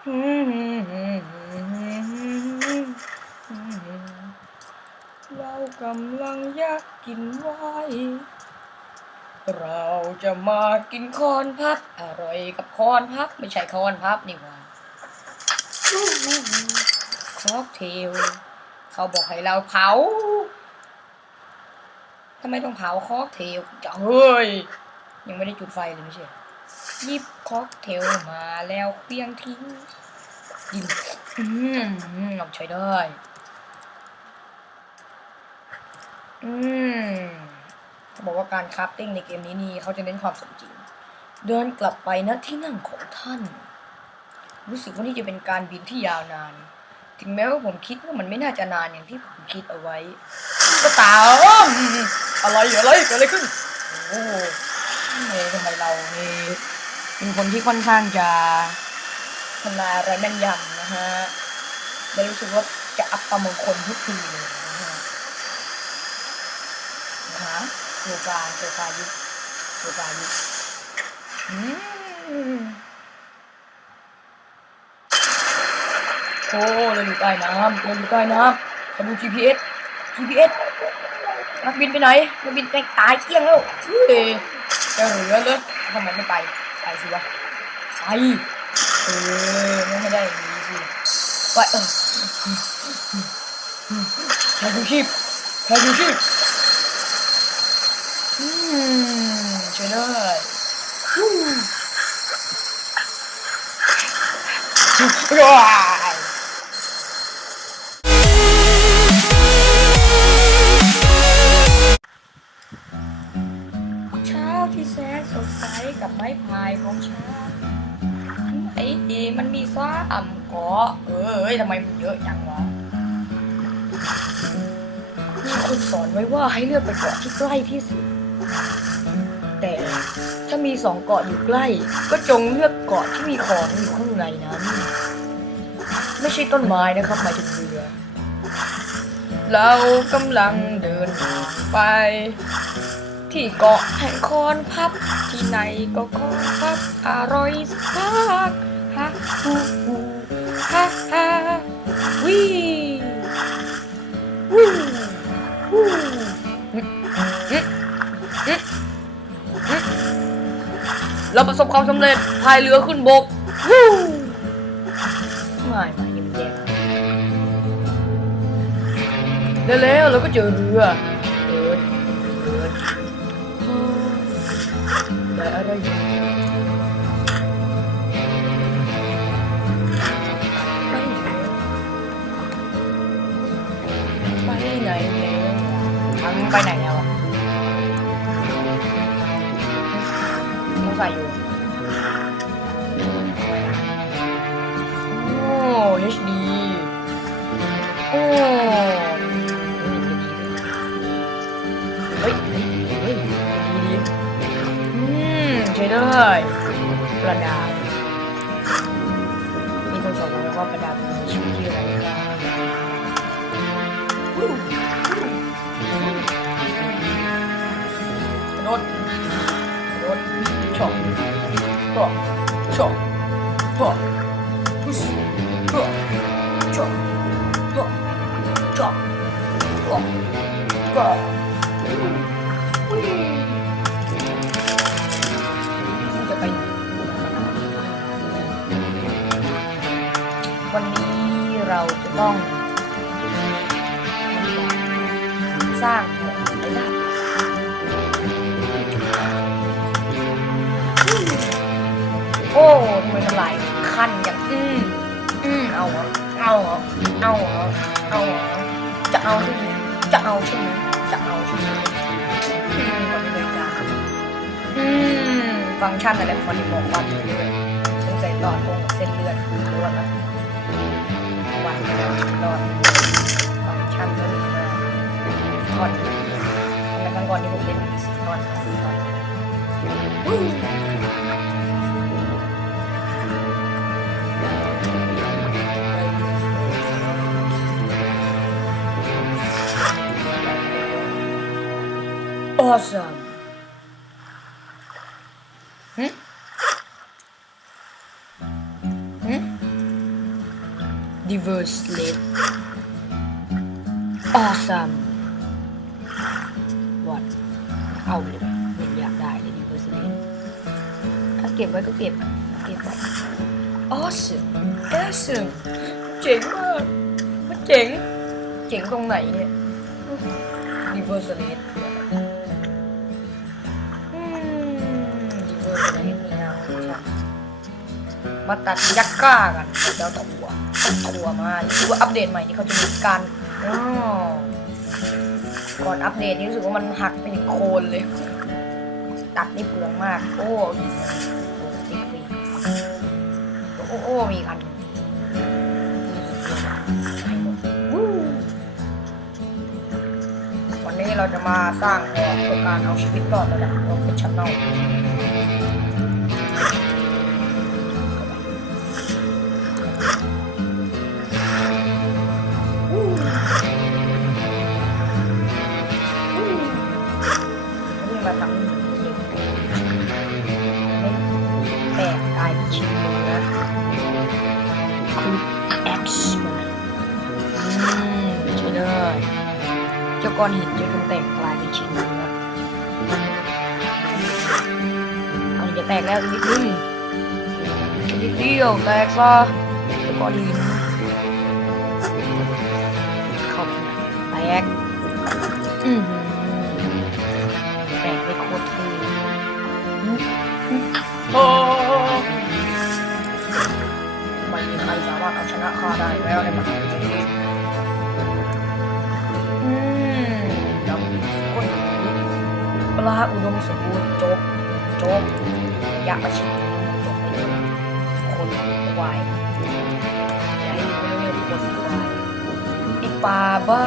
เรากำลังอยากกินไวน์เราจะมากินคอนพับ อร่อยกับคอนพับ ไม่ใช่คอนพับนี่หว่าคอกเทลเขาบอกให้เราเผาทำไมต้องเผาคอกเทลจะเฮ้ยยังไม่ได้จุดไฟเลยไม่ใช่ ยิบค็อกเทลมาแล้วเพียงทิ้งยิงอืมอืมลองใช้ได้ อืมเขาบอกว่าการคราฟติ้งในเกมนี้นี่เขาจะเน้นความสมจริง เดินกลับไปนะที่นั่งของท่าน รู้สึกว่านี่จะเป็นการบินที่ยาวนาน ถึงแม้ว่าผมคิดว่ามันไม่น่าจะนานอย่างที่ผมคิดเอาไว้ ก็ตามอะไรอะไรเกิดอะไรขึ้น โอ้เฮ้ยทำไมเราเนี่ เป็นคนที่ค่อนข้างจะทำนายอะไรแม่นยำนะฮะและรู้สึกว่าจะอัปปมงคลทุกทีเลยนะฮะนะฮะโซฟาโซฟายุโซฟายุอืมโอ้เราอยู่ใต้น้ำเราอยู่ใต้น้ำขอดู GPS GPS นักบินไปไหนนักบินไปตายเกลี้ยงแล้วเฮ้ยจะเหลือเลยทำไมไม่ไป สิวะไปเออไม่ให้ได้อย่างนี้สิไปเออแพชูชีพแพชูชีพอืมใช่ได้ฮู้ว้า ไม้พายของฉันไอ้ดีมันมีซ้าอ่ำเกาะเออเอ้ยทำไมมันเยอะจังวะมีคนสอนไว้ว่าให้เลือกไปเกาะที่ใกล้ที่สุด แต่ถ้ามีสองเกาะอยู่ใกล้ ก็จงเลือกเกาะที่มีของอยู่ข้างในนั้นไม่ใช่ต้นไม้นะครับหมายถึงเรือเรากำลังเดินไป ที่เกาะแห่งคอนพับ ที่ไหนก็คอนพับ อร่อยสักพักฮ่าฮูฮูฮ่าฮ่าวิวูวูเราประสบความสำเร็จพายเรือขึ้นบกวูไม่ไม่ยิ้มแย้มแล้วเราก็เจอเรือ ได้อะไรอยู่ไปไหนแใช้ได้ประดามีคนสอนมาว่าประดาเป็นชื่อที่ไร้ค่า เอาจะเอาใช่ไหมจะเอาใช่ไหมจะเอาใช่ไหมอืมก่อนไม่เลยกล้าอืมฟังก์ชันอะไรของมันที่บอกควาสงสัยหลอดตรงกับเส้นเลือดหรือว่าอะวันหลอดฟังก์ชันตัวนี้นะทอดทำไมครั้งก่อนที่ผมเล่นสีทอดสีทอด Awesome. หึหึ diverse late awesome what เอาเลยเห็นอยากได้เลย diverse late ถ้าเก็บไว้ก็เก็บเก็บไว้ awesome awesome เจ๋งมากมันเจ๋ง เจ๋งตรงไหนเนี่ย diverse late คืออะไร มาตัดยักษ์ก้ากันแล้วถั่วถั่วมารู้ว่าอัปเดตใหม่นี่เขาจะมีการอ้อก่อนอัปเดตนี่รู้สึกว่ามันหักไปถึงโคนเลย ตัดนี่เปลืองมาก โอ้ดีสติ๊กฟรีโอ้โอ้มีกันวันนี้เราจะมาสร้างหอกเพื่อการเอาชีวิตรอดระดับโปรเฟชชั่นแนล ก้อนหินจะจนแตกกลายเป็นชิ้นเนื้อก่อนจะแตกแล้วนิดนึงนิดเดียวแตกซะเจ้าก้อนหินเข้าไปแตกอือหือแตกไปโคตรเท่โอ้ไม่มีใครสามารถเอาชนะข้าได้แล้วในมหาวิทยาลัย ปลาอุดมสมบูรณ์โจ๊กโจกระยะประชิดจบไม่ได้คนควายอย่าให้รู้เรื่องคนควายไอปลาบ้า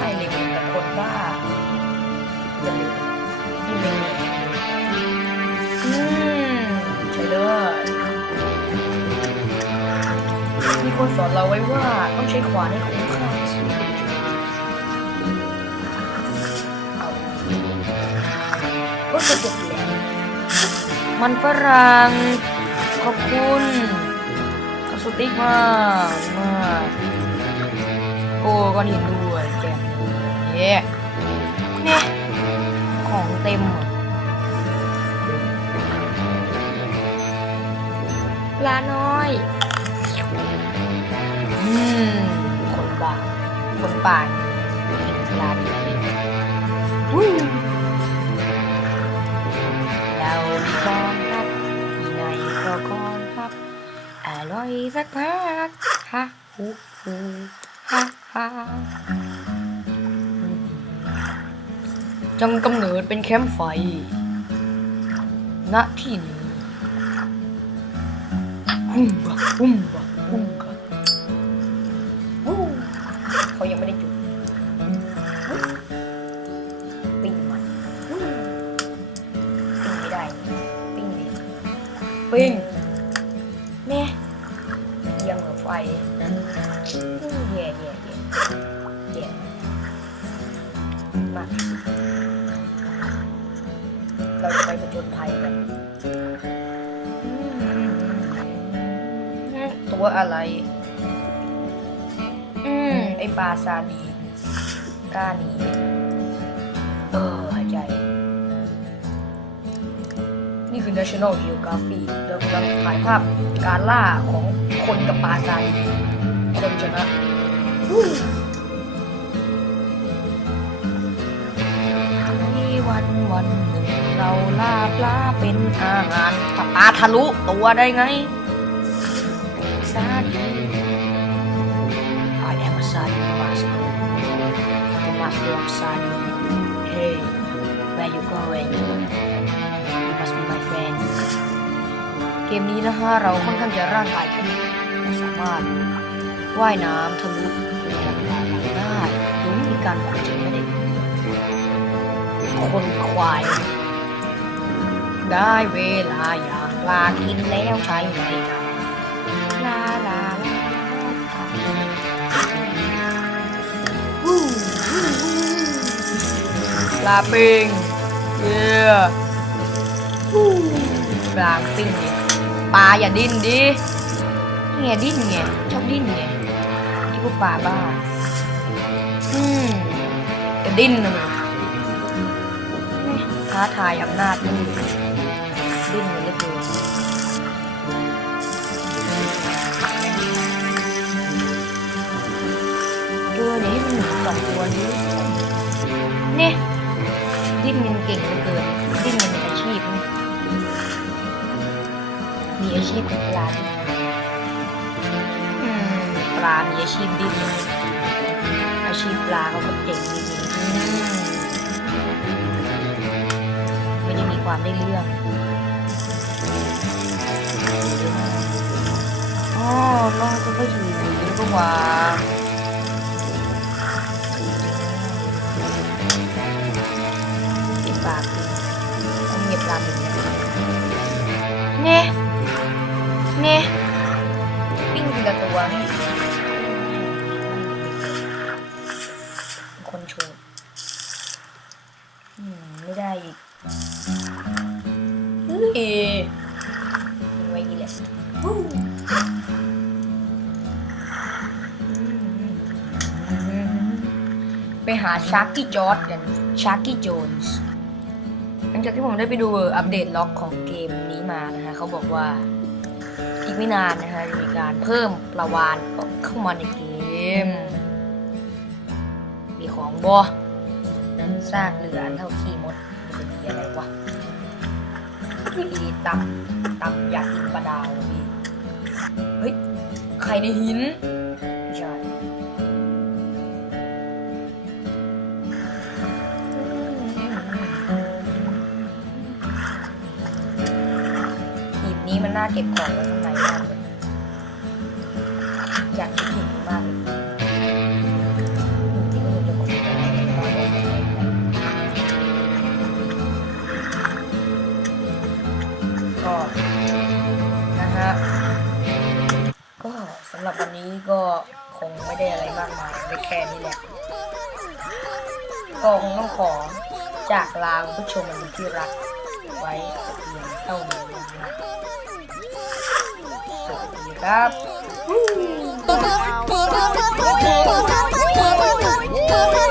ไอเล็กแต่คนบ้าจะมีที่มีอืมใช่เลยมีคนสอนเราไว้ว่าต้องใช้ขวานให้คุ้มค่า ก็จบแล้วมันฝรั่งขอบคุณขอบสติ๊กมากมากโอ้ก้อนหินด้วยแกมเนี่เนี่ยของเต็มอะปลาน้อย อืม คนบ้าคนป่ากินปลาดิบ จังกำเนิดเป็นแคมป์ไฟ ณที่นี้หุ่มบะหุ่มบะ ไปผจญภัยกันตัวอะไร อืมไอปลาซาดีนกล้าหนีเออหายใจ นี่คือ National Geography เรากำลังถ่ายภาพการล่าของคนกับปลาซาดีนคนชนะ ล่าปลาเป็นอาหารปลาทะลุตัวได้ไงซาดี I am a sadi master the master of sadi Hey where you going you must be my friend เกมนี้นะฮะเราค่อนข้างจะร่างกายแข็งแรงสามารถว่ายน้ำทะลุแนวปะการังได้โดยไม่มีการบาดเจ็บไม่ได้คนควาย ได้เวลาอยากปลากินแล้วใช่ไหมจ๊ะลาลาลาปลาปิงเย้วู้ปลาปิ้งดิปลาอย่าดิ้นดิไงดิ้นไงชอบดิ้นไงไอ้พวกป่าบ้าอืมจะดิ้นนะมันแม่ท้าทายอำนาจนี่ดิ้ องตัวนี้เนี่ยดิ้นเงินเก่งเหลือเกินดิ้นเงินเป็นอาชีพนะมีอาชีพเป็นปลาดิ้นอืมปลา มีอาชีพดิ้นอาชีพปลาเขาก็เจ๋งจริงๆไม่ได้มีความได้เรื่องอ๋อลองก็ค่ คนโชว์อืมไม่ได้อีกเฮ้ยไว้นี่แหละวู้อืมไปหาชาร์กี้จอร์ดกันชาร์กี้โจนส์หลังจากที่ผมได้ไปดูอัปเดตล็อกของเกมนี้มานะฮะเขาบอกว่า อีกไม่นานนะฮะจะมีการเพิ่มปละวานเข้ามาในเกม มีของบอซางเรือเท่าขี้มดมันจะมีอะไรวะมีตับตับอยากกินปลาดาวพี่เฮ้ยไข่ในหินไม่ใช่ น้าเก็บของไว้ข้างในมากเลยอยากกินหีบนี้มากเลยที่มันจะบอกว่าก็นะฮะก็สำหรับวันนี้ก็คงไม่ได้อะไรมากมายได้แค่นี้แหละก็คงต้องขอจากลาคุณผู้ชมมันที่รักไว้แต่เพียงเท่านี้ ครับ Pum, pum, pum, pum, pum, pum, pum, pum, pum, pum, pum, pum.